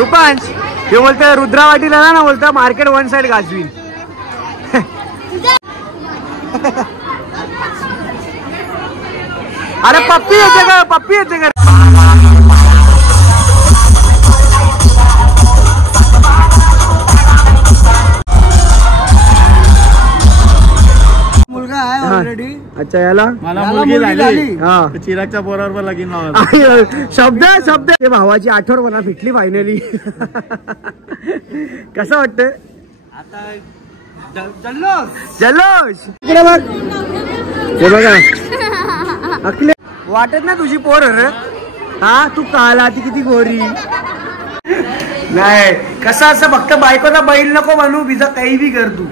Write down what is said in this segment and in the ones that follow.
रुपांश हे बोलतोय रुद्रावाटीला ना बोलतोय मार्केट वन साइड गाजवीन. अरे पप्पी येते का, पप्पी येते का? मुलगा आहे ऑलरेडी. अच्छा याला मला मुलगी झाली. हा चिरागच्या पोरावर लगीन लावलं. शब्द ते भावाची आठवण मला फिटली फायनली. कसं वाटतंय आता? जल्लोष जल्लोष इकडे बघ. हे बघा अकले वाटत ना तुझी पोर रे. हा तू काला ती किती गोरी नाही. कसं असं फक्त बायकोचा बैल नको बनू, बिजा काही बी कर तू.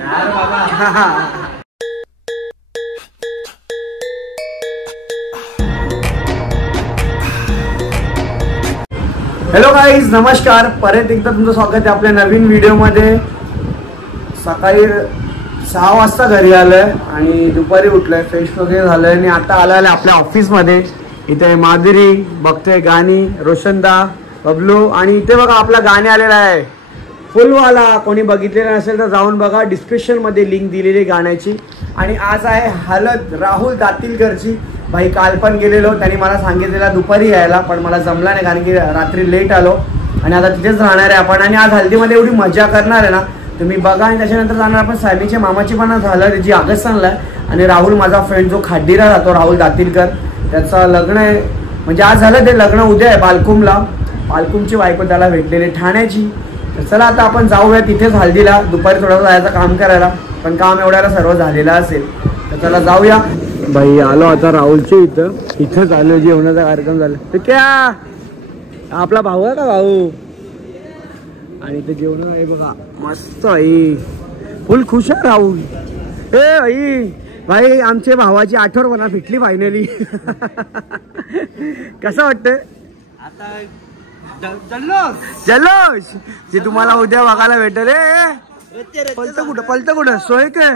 हॅलो गाईज, नमस्कार. परत एकदा तुमचं स्वागत आहे आपल्या नवीन व्हिडिओमध्ये. सकाळी 6 वाजता घरी आलोय आणि दुपारी उठलोय, फ्रेश वगैरे झालंय आणि आता आलोय आपल्या ऑफिसमध्ये. इथे माधुरी बघतोय गाणी, रोशनदा, बबलू आणि इथे बघा आपला गाणे आलेला आहे फुलवाला. कोणी बघितलेलं नसेल तर जाऊन बघा, डिस्क्रिप्शनमध्ये लिंक दिलेली गाण्याची. आणि आज आहे हळद राहुल दातीलकरची. भाई काल पण गेलेलो, त्यांनी मला सांगितलेला दुपारी यायला, पण मला जमला नाही कारण की रात्री लेट आलो आणि आता तिथेच राहणार आहे आपण. आणि आज हल्दीमध्ये एवढी मजा करणार आहे ना, तुम्ही बघा. आणि त्याच्यानंतर जाणार आपण सॅमीच्या मामाची पण झालं, त्याची ऑगस्टला आहे. आणि राहुल माझा फ्रेंड जो खाडीला राहतो, राहुल दातीलकर, त्याचं लग्न आहे. म्हणजे आज झालं ते लग्न, उद्या आहे बालकुमला. बालकुमची बायको त्याला भेटलेली ठाण्याची. तर चला आता आपण जाऊया तिथेच हल्दीला. दुपारी थोडंसं जायचं काम करायला, पण काम एवढ्याला सर्व झालेलं असेल. तर चला जाऊया. भाई आलो आता राहुलच्या इथंच आलो, जेवणाचा कार्यक्रम झाला. ते क्या आपला भाऊ आहे का भाऊ? आणि ते जेवण आहे बघा मस्त आहे, फुल खुश आहे राहुल. ए भाई आमच्या भावाची आठवण मला फिटली फायनली. कसं वाटतंय आता? जल्लोष जल्लोष जे तुम्हाला उद्या बघायला भेटेल. पलत कुठं सोय के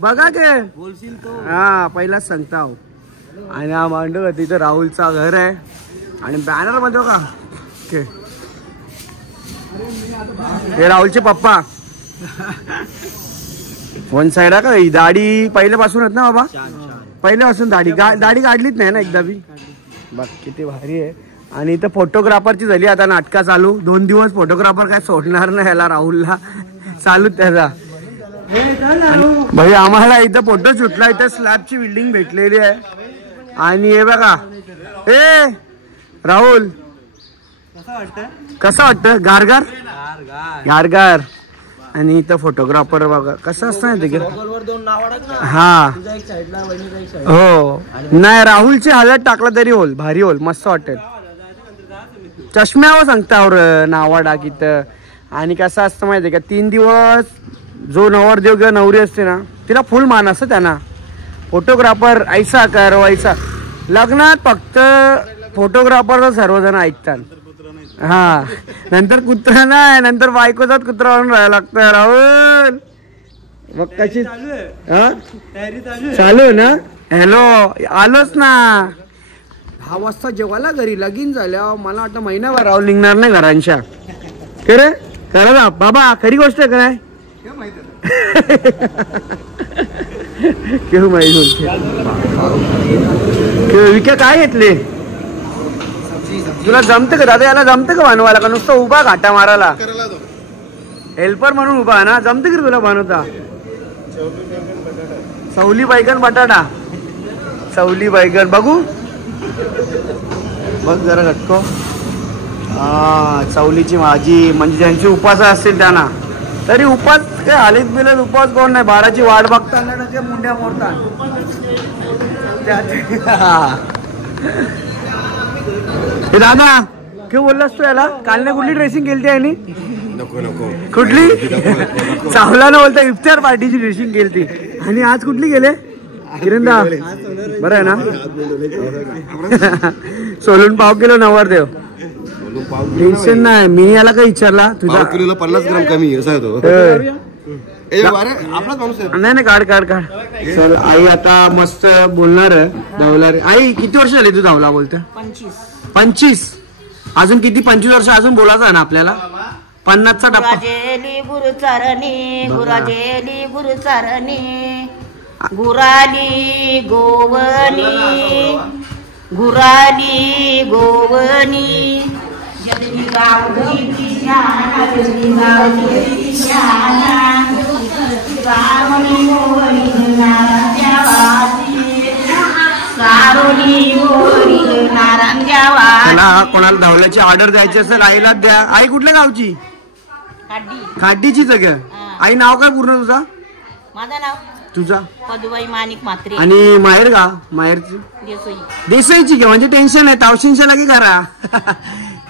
बघा के बोलशील तो. हा पहिलाच सांगता. आणि हा मांडव तिथं राहुलचा घर आहे आणि बॅनर मध्ये बघा हे राहुलचे पप्पा. वन साइड का दाढी पहिल्यापासूनच ना बाबा, पहिल्यापासून दाढी काढलीच नाही ना एकदा बी. बघ किती भारी आहे. आणि इथं फोटोग्राफरची झाली आता नाटका चालू. 2 दिवस फोटोग्राफर काय सोडणार नाही याला राहुलला, चालू त्याचा. भाई आम्हाला इथं फोटो शूटला इथं स्लॅबची बिल्डिंग भेटलेली आहे. आणि हे बघा ए राहुल कसं वाटतं? गारगार गारगार. आणि इथं फोटोग्राफर बघा कसं असतं ना ते. हा हो नाही, राहुलची हालत टाकला तरी होल, भारी होल, मस्त वाटेल. चष्म्यावर सांगता नावा टाक इथं. आणि कसं असतं माहिती आहे का, 3 दिवस जो नवरदेव किंवा नवरी असते ना तिला फुल मान असतं त्यांना. फोटोग्राफर ऐसा कर वैसा. लग्नात फक्त फोटोग्राफर सर्वजण ऐकतात. हा नंतर कुत्रा नाही, नंतर बायकोचाच कुत्रा म्हणून राहायला लागतं. राहुल बघ कशी चालू ना. हॅलो आलोच ना. 10 वाजता जेवायला घरी लगीन झाल्या. मला वाटतं महिनाभर राहुल निघणार नाही घरांच्या. खरं खरं बाबा, खरी गोष्ट आहे काय? केव्हा माहिती विक्या काय घेतले? तुला जमतं का दादा? याला जमतं का बनवायला का नुसतं उभा घाटा मारायला? हेल्पर म्हणून उभा ना, जमतं की तुला बनवता? सवली बैगन बटाटा, सवली बैगन बघू बघ जरा घटको. हा चवलीची भाजी. म्हणजे ज्यांची उपास असतील त्यांना तरी. उपास काय हालीत बिलत उपास कोण नाही, बाराची वाट बघताना मुंड्या मोडतात. दादा काय बोललास तू याला? काल नाही कुठली ड्रेसिंग केली यांनी? कुठली? चावला न बोलता इफ्तार पार्टीची ड्रेसिंग केली. आणि आज कुठली गेले? किरणदा बरं आहे ना? सोलून पाव किलो नवरदेव. टेन्शन नाही. मी याला काय विचारला तुझा 50 ग्राम कमी नाही काढ काढ काढ. चल आई आता मस्त बोलणार आहे. धावला रे आई. किती वर्ष झाली तू धावला बोलते? 25. अजून किती 25 वर्ष अजून बोलायचं आहे ना आपल्याला. 50चा टप्पा. गुराजेली गुरुचरणी गुराजेली गुरुचरणी गुराली गोवनी गुराली गोवनी जगली गावची शाना जगली गावची शाना सारोली गोवनी नारायणवासी सारोली गोवनी नारायणवासी. मला कोणाला धावल्याची ऑर्डर द्यायची असेल आईला द्या. आई कुठल्या गावची? खाडीचीच आहे का? आई नाव काय पूर्ण तुझा? माझं नाव तुझा? पदुबाई माणिक म्हात्रे. आणि माहेर का? माहेरची देसाई. देसाईची का? म्हणजे टेन्शन आहे तावशींच्या लगे करा.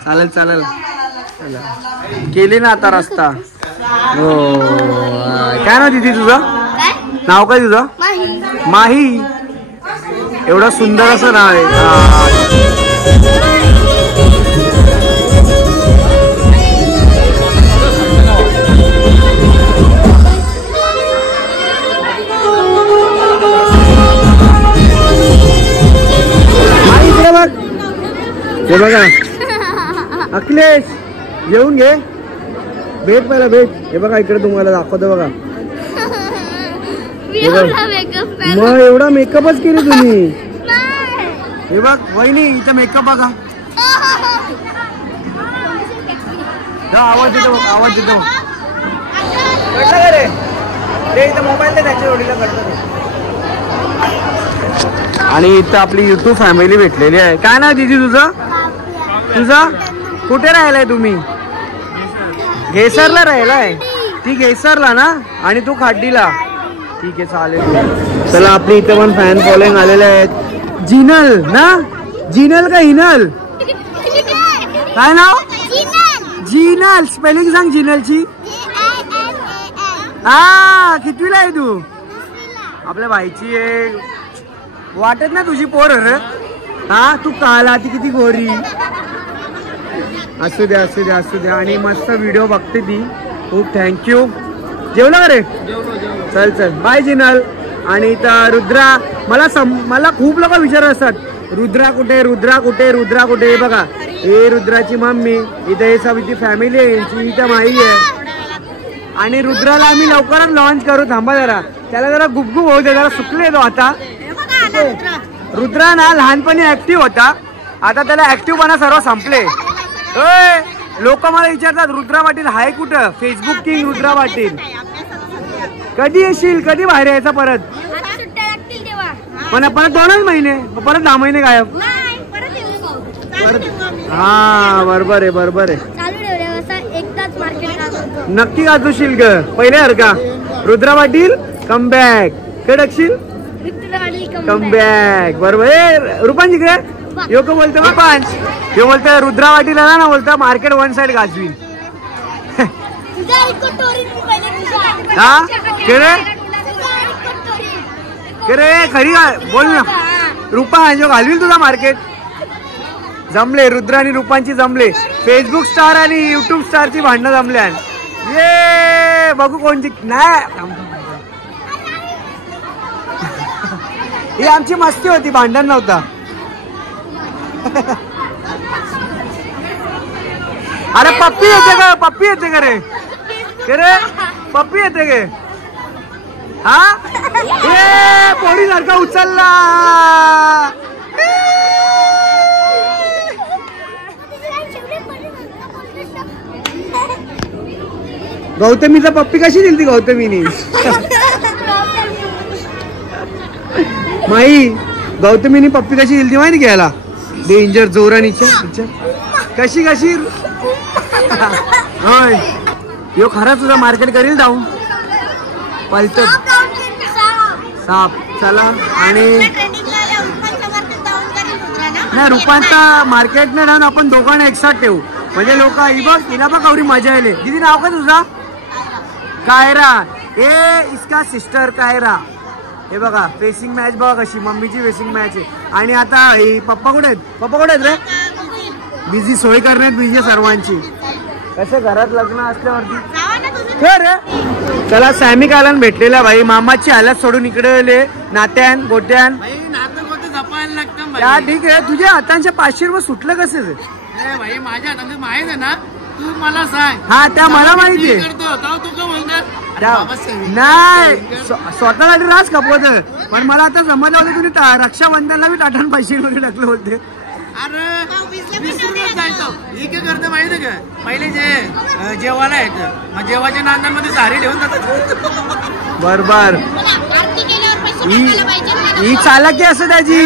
चालेल चालेल केली ना आता रस्ता. हो काय नाव दिदी तुझं? नाव काय तुझं? माही. एवढं सुंदर असं नाव आहे. हे बघा अखिलेश येऊन घे भेट पहिला भेट. हे बघा इकडे तुम्हाला दाखवतो बघा. मग एवढा मेकअपच केली तुम्ही. हे बघ वहिनी इथं मेकअप बघा. आवाज येतो आवाज येतो. कळलं का रे? ते इथं मोबाईल त्याच्या जोडीला करतो. आणि इथं आपली युट्यूब फॅमिली भेटलेली आहे. काय ना दीदी तुझं? तुझं कुठे राहिलाय तुम्ही? घेसरला राहिलाय. ती घेसरला ना आणि तू खाडीला. ठीक आहे चालेल. चला आपली इथे पण फॅन फॉलोइंग आलेले आहेत. जिनल ना? जिनल का हिनल? काय नाव? जिनल. स्पेलिंग सांग जिनलची. हा कितवीला आहे तू? आपल्या भाईची आहे. वाटत ना तुझी पोर हा. तू काला ती किती गोरी. असू द्या असू द्या असू द्या. आणि मस्त व्हिडिओ बघते ती. खूप थँक्यू. जेवलं का रे? चल चल बाय जिनल. आणि इथं रुद्रा. मला खूप लोक विचारत असतात रुद्रा कुठे रुद्रा कुठे रुद्रा कुठे. हे बघा हे रुद्राची मम्मी. इथं हे सगळी फॅमिली आहे यांची. इथं माई आहे. आणि रुद्राला आम्ही लवकरच लॉन्च करू. थांबा जरा त्याला जरा गुपगुप होऊ दे. जरा सुकले तो आता. रुद्रा ना लहानपणी ऍक्टिव्ह होता. आता त्याला ऍक्टिव्ह पणा सर्व संपले. लोक मला विचारतात रुद्रा पाटील हाय कुठं? Facebook king Rudra Patil. कधी येशील? कधी बाहेर यायचा परत? पण परत 2च महिने परत 10 महिने गायब. हा बरोबर आहे बरोबर आहे. नक्की गाजवशील ग पहिले हर का? रुद्रा पाटील कमबॅक. कडकशील कमबॅक. बरोबर. रुपांश इकडे यो का बोलतो? रुपांश यो बोलतो रुद्रा पाटील आला ना बोलतो मार्केट 1 साइड गाजवी. हा रे खरी बोल ना. रुपांश जो घालवील तुझा मार्केट. जमले रुद्रा आणि रुपांची जमले. फेसबुक स्टार आणि युट्यूब स्टारची भांडणं जमल्या. ये बघू कोणची नाही. ही आमची मस्ती होती भांडण नव्हता. अरे पप्पी येते का? पप्पी येते का रे? पप्पी येते गे? हा पोरी सारखा उचलला. गौतमीचा पप्पी कशी दिली ती गौतमीने? माई गौतमीने पप्पी कशी दिली ती माहिती घ्यायला? डेंजर जोरानीच्या. कशी कशी होय यो खरा तुझा मार्केट करील जाऊन पलट साप. चला आणि नाही रुपांचा मार्केट ने राहून आपण दोघांना एकसाथ ठेवू म्हणजे लोक ही बघ हिला बघ एवढी मजा येईल. दीदी नाव का तुझा? कायरा. ए इसका सिस्टर कायरा. हे बघा फेसिंग मॅच बघा कशी मम्मीची फेसिंग मॅच आहे. आणि आता पप्पा कुठे आहेत? पप्पा कुठे आहेत रे? बिझी सोय करण्यात बिझी सर्वांची. कसं घरात लग्न असल्यावरती रे. चला सॅमी कालन भेटलेला भाई. मामाची हालत सोडून इकडे नात्यान गोट्यान. ठीक आहे तुझ्या हातांच्या 500 रुपये सुटलं कसे? अरे भाई माझ्या हातात माहित आहे ना, तू मला सांग. हा त्या मला माहितीये करतो तू का म्हणतात नाही स्वतःसाठी राज खपवत, पण मला आता जमलं होतं तुम्ही रक्षाबंधनला बी टाटा पैसे वगैरे टाकलं होते. अरे विसरूनच जायचो. हे काय करतं माहिती का, पहिले जे जेवायला येतं मग जेवाच्या नांदांमध्ये सारी ठेवून जातात. बरोबर ही चालाकी असं त्याची.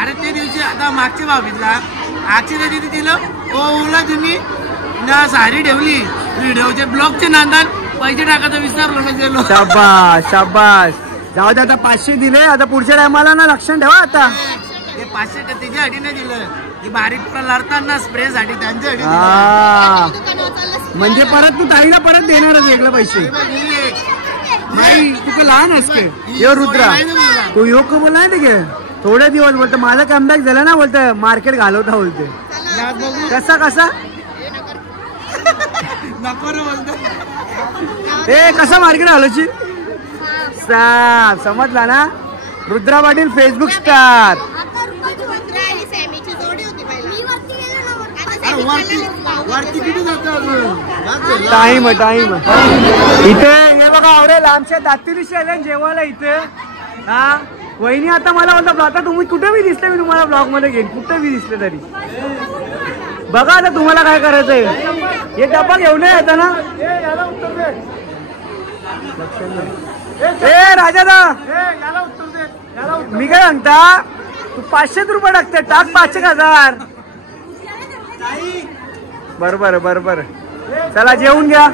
अरे ते दिवशी आता मागच्या भावीतला आजच्या दिवशी तिला ओला तुम्ही ना सारी ठेवली व्हिडिओच्या ब्लॉगच्या नांदात पैसे टाकायचं विसरलो ना गेलो. शाबास शाबास. जाऊ दे आता 500 दिले, आता पुढच्या टायमाला ना लक्षण ठेवा. आता ते 500 त्याच्यासाठी नाही दिलं, ती बारीक लढताना स्प्रे साठी त्यांच्यासाठी. म्हणजे परत तू ताईला परत देणारच वेगळे पैसे. नाही तू लहान आहेस के यो रुद्रा, तू योग बोल नाही ठीक आहे. थोडे दिवस बोलतो माझा कमबॅक झाला ना, बोलतोय मार्केट घालवता बोलते. कसा कसा नको रे बोलतो. ए कसा मार्केट घालवची समजला ना. Rudra Patil Facebook star. Time time इथे हे बघा आवडेल आमच्या दातीदिशी आल्या जेवायला इथे. हा वहिनी आता मला बोलता आता तुम्ही कुठे बी दिसले, मी तुम्हाला ब्लॉग मध्ये घेईन कुठे बी दिसले तरी. बघा आता तुम्हाला काय करायचंय. हे डब्बा घेऊन येता ना. ए राजादा मी काय सांगता, तू 500 रुपये टाकते, टाक 5,000. बरोबर बरोबर. चला जेवून घ्या.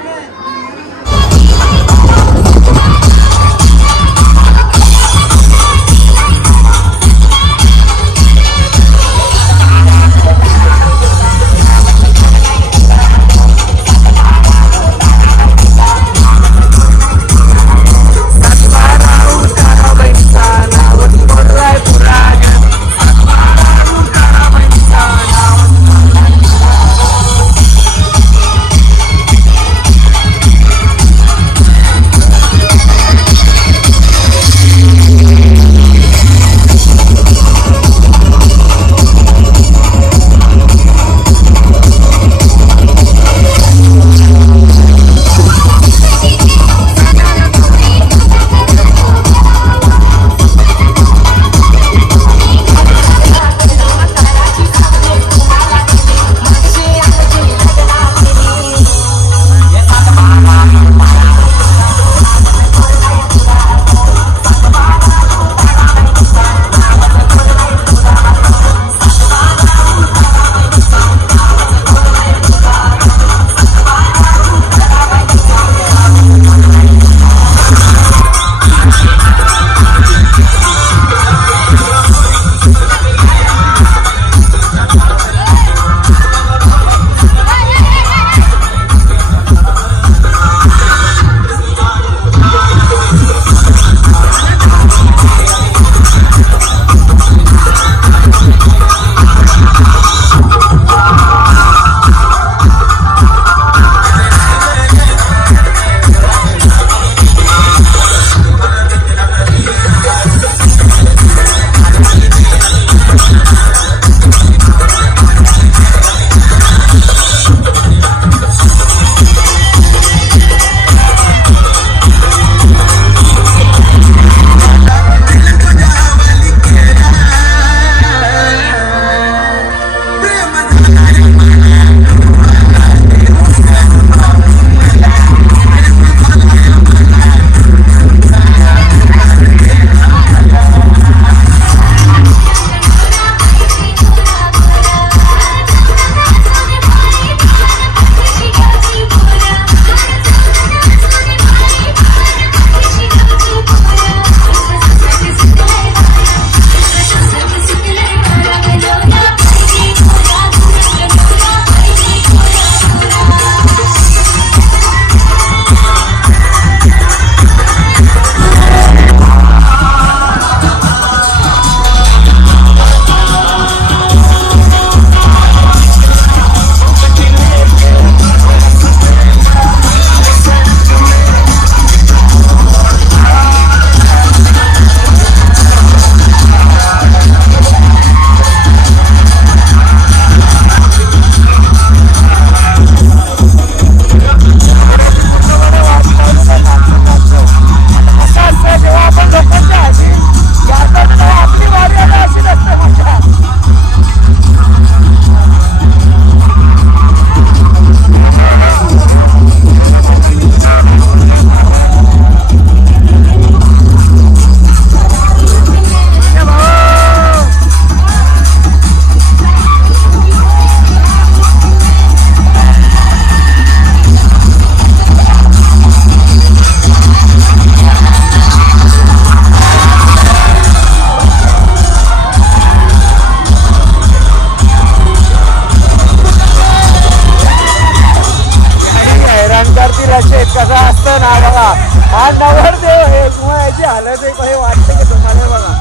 नवरदेव हे किंवा याची हालत आहे हे वाटतं की तुम्हाला बघा.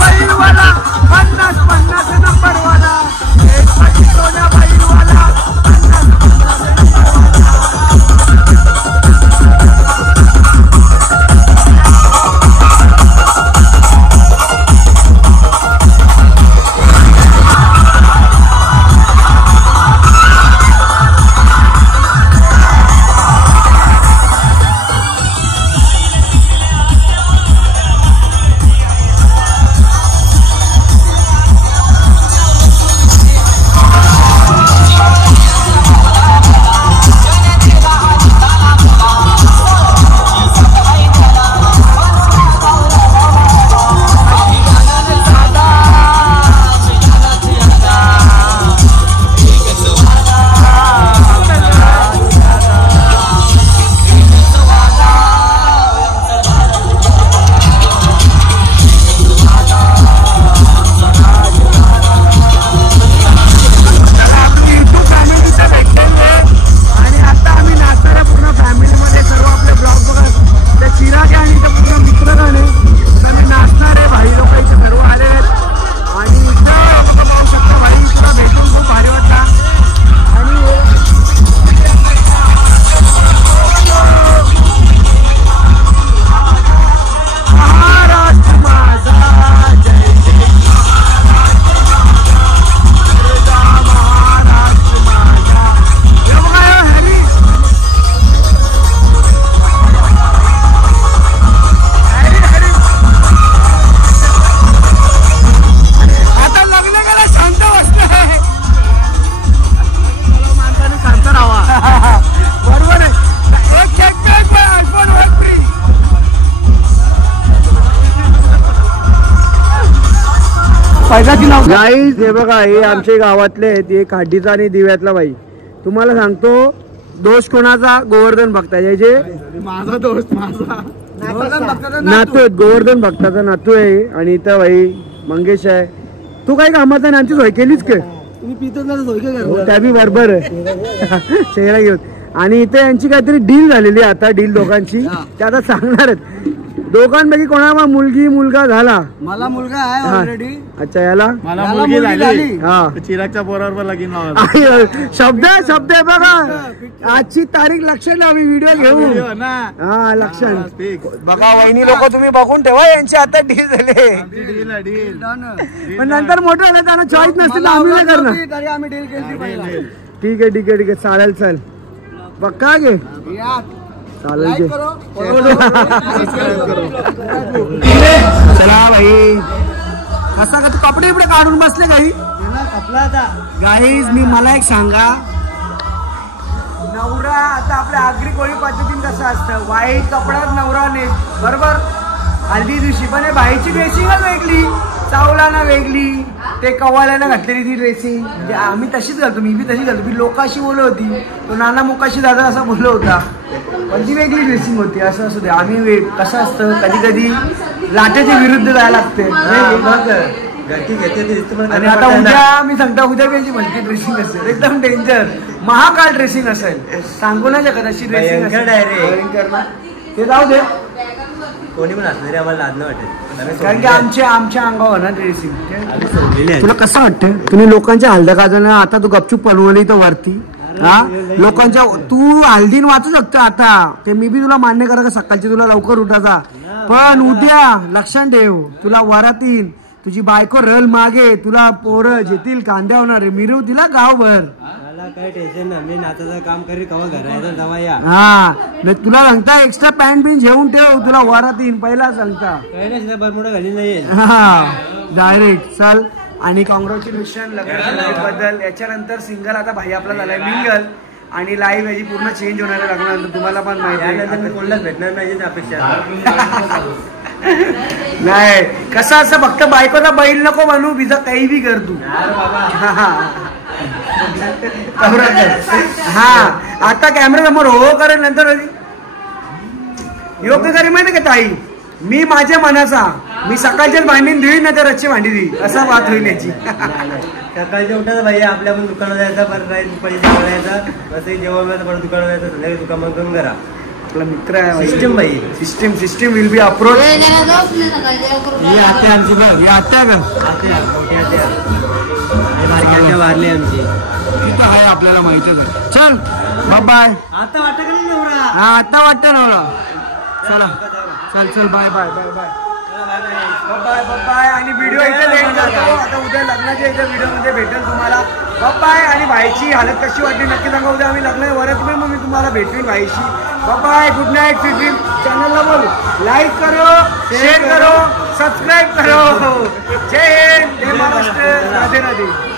बैलवाला 50 नंबरवाला एक सोन्या बैलवाला पैसा गाईज हे बघा, हे आमच्या गावातले आहेत, एक हड्डीचा आणि दिव्यातला बाई. तुम्हाला सांगतो दोष कोणाचा? गोवर्धन भक्ताचे. माझा दोस्त माझा नातू आहे, गोवर्धन भक्ताचा नातू आहे. आणि इथं बाई मंगेश आहे. तू काय कामाचा आणि आमची सोय केलीच काय? त्या बी बरोबर आहे चेहरा घेऊन. आणि इथे यांची काहीतरी डील झालेली आहे आता, डील दोघांची ते आता सांगणार आहेत. दोघांपैकी कोणाला मुलगी मुलगा झाला? मला मुलगा आहे ऑलरेडी. अच्छा, याला मला मुलगी झाली. हा, चिरागच्या पोरावर लगीन शब्द आहे बघा. आजची तारीख लक्षात आम्ही व्हिडिओ घेऊ ना. हा, लक्षात बघा. वहिनी लोक तुम्ही बघून ठेवा, यांची आता डील झाले. पण नंतर मोठं झालं त्यांना चॉईस नसते, आम्ही नाही करणार. आम्ही डील केली. ठीक आहे चालेल. चल पक्का घे, चालेल. चला भाई, असा का तू कपडे इकडे काढून बसले काही? गाईज मला एक सांगा, नवरा आता आपल्या आगरी कोळी पद्धतीने कसं असतं, वाईट कपड्यात नवरा ने बरोबर हल्दी दिवशी. पण बाईची ड्रेसिंगच वेगळी, चावलाना वेगळी, ते कवाल्यानं घातलेली ती ड्रेसिंग. म्हणजे आम्ही तशीच घालतो, मी बी तशी घालतो. मी लोकाशी बोलत होती, तो नाना मुकाशी दादा असा बोललो होता, पण ती वेगळी ड्रेसिंग होती. असं असू दे, आम्ही कसं असतं कधी कधी लाटेच्या विरुद्ध जायला लागते. आणि आता उद्या मी सांगता, उद्या मी भलती ड्रेसिंग असेल, एकदम डेंजर महाकाळ ड्रेसिंग असेल. सांगू नाही शकत अशी ड्रेसिंग असेल. ते जाऊ दे, कोणी पण असणार आम्हाला लाज नाही वाटत, कारण की आमच्या अंगावर ना ड्रेसिंग. तुला कसं वाटतं? तुम्ही लोकांच्या हलद्या काजळ्या आता तू गपचूप पळवली तर वरती. हा, लोकांच्या तू हल्दीन वाचू शकतो आता. ते मी बी तुला मान्य करा का सकाळची तुला लवकर उठायचा, पण उद्या लक्षात ठेव, तुला वरातील तुझी बायको रल मागे, तुला पोरं जेतील कांद्या होणार, मिरव तिला गावभर. काय टेन्शन नाही, मी नाचाचं काम करी कवा घरायचं दवा या. हा, तुला सांगता एक्स्ट्रा पॅन्ट बिन घेऊन ठेव, तुला वरात येईन पहिला सांगता. काही नाही, बरमुडा घाली नाही. हा, डायरेक्ट चल. आणि कॉंग्रॅच्युलेशन लग्नाबद्दल. याच्यानंतर सिंगल आता भाई आपला झालाय मिंगल, आणि लाईव्ह याची पूर्ण चेंज होणार आहे लग्नानंतर. तुम्हाला पण माहिती आहे, मी कोणालाच भेटणार नाही अपेक्षा नाही. कसं असं फक्त बायकोचा बैल नको बनू, बिजा काही बी कर तू. हा, आता कॅमेरा समोर हो करेल, नंतर योग्य करी माहिती का ताई, मी माझ्या मनाचा मी सकाळच्याच भांडी धुईन ना तर रच्ची भांडी देईन असा बात होईल याची. सकाळच्या उठायचं भाई आपल्या पण दुकानात जायचं परत राहील दुपारी जेवण जायचं असं जेवण परत दुकानात जायचं संध्याकाळी दुकान बंद करून करा. आपला मित्र आहे सिस्टम भाई सिस्टम विल बी अप्रोच. ही आत्या आमची बघ ही आत्या का बारक्याच्या वारली आमची तिथं आहे आपल्याला माहितीच आहे. चल बाय. आता वाटत का नाही नवरा? हा आता वाटतं नवरा. चला चल bye bye bye bye bye bye. आणि व्हिडिओ इथे लेट करतो आता. उद्या लग्नाच्या इथे व्हिडिओ मध्ये भेटेल तुम्हाला. बाय. आणि भाईची हालत कशी वाटली नक्की सांगा. उद्या आम्ही लग्न वरच मग मी तुम्हाला भेटवीन भाईशी. बाय. Good night. फिफ्टीन चॅनलला बोल लाईक करो शेअर करो सब्सक्राइब करो. जय हिंद जय महाराष्ट्र. राधे राधे.